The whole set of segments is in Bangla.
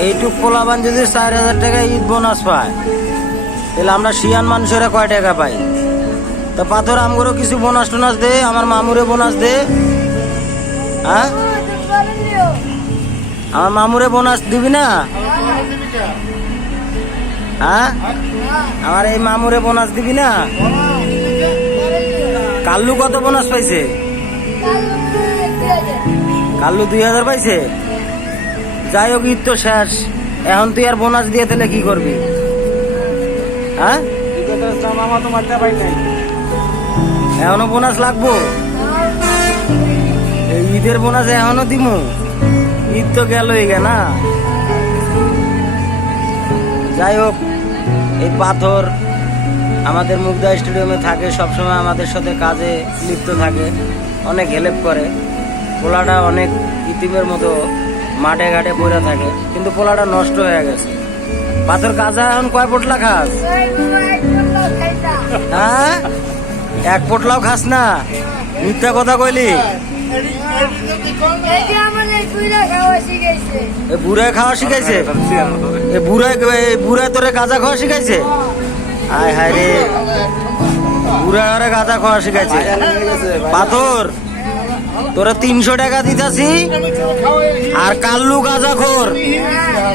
এইটুক পোলাবান যদি 4,000 টাকা ঈদ বোনাস পায়, তাহলে আমরা শিয়ান মানুষেরা কয় টাকা পাই? তা পাথর আমগুলো কিছু বোনাস টোনাস দে, আমার মামুরে বোনাস দে। হ্যাঁ, আমার মামুরে বোনাস দিবি না? হ্যাঁ, আমার এই মামুরে বোনাস দিবি না? কাল্লু কত বোনাস পাইছে? কাল্লু 2,000 পাইছে। যাই হোক, ঈদ তো শেষ, এখন তুই আর বোনাস দিয়ে তাহলে কি করবি? হ্যাঁ, এখনো বোনাস লাগবো? এই ঈদের বোনাস এখনো দিমু? ঈদ তো গেলই গে না। যাই হোক, এই পাথর আমাদের মুগদা স্টেডিয়ামে থাকে, সবসময় আমাদের সাথে কাজে লিপ্ত থাকে, অনেক হেল্প করে। পোলাটা অনেক ইতিমের মতো মাঠে ঘাটে পড়ে থাকে, কিন্তু পোলাটা নষ্ট হয়ে গেছে। পাথর কাজা এখন কয় পোটলা খাস? হ্যাঁ, 1 পোটলাও খাস না? মিথ্যা কথা কইলি। বুড়ায় খাওয়া শিখাইছে? বুড়ায় তোরে গাঁজা খাওয়া শিখাইছে? হায় হায় রে, বুড়ায় ওরে গাঁজা খাওয়া শিখাইছে। পাথর, তোরা 300 টাকা দিতাছি, আর কাল্লু গাঁজা খোর,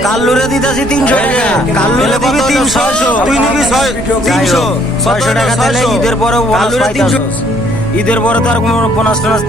কাল্লুরে দিতাছি 300 টাকা। কাল্লু দিবি 300, তুই নিবি 600 টাকা দিলে ঈদের পরে ঈদের পরে তো আর কোনো বোনাস টোনাস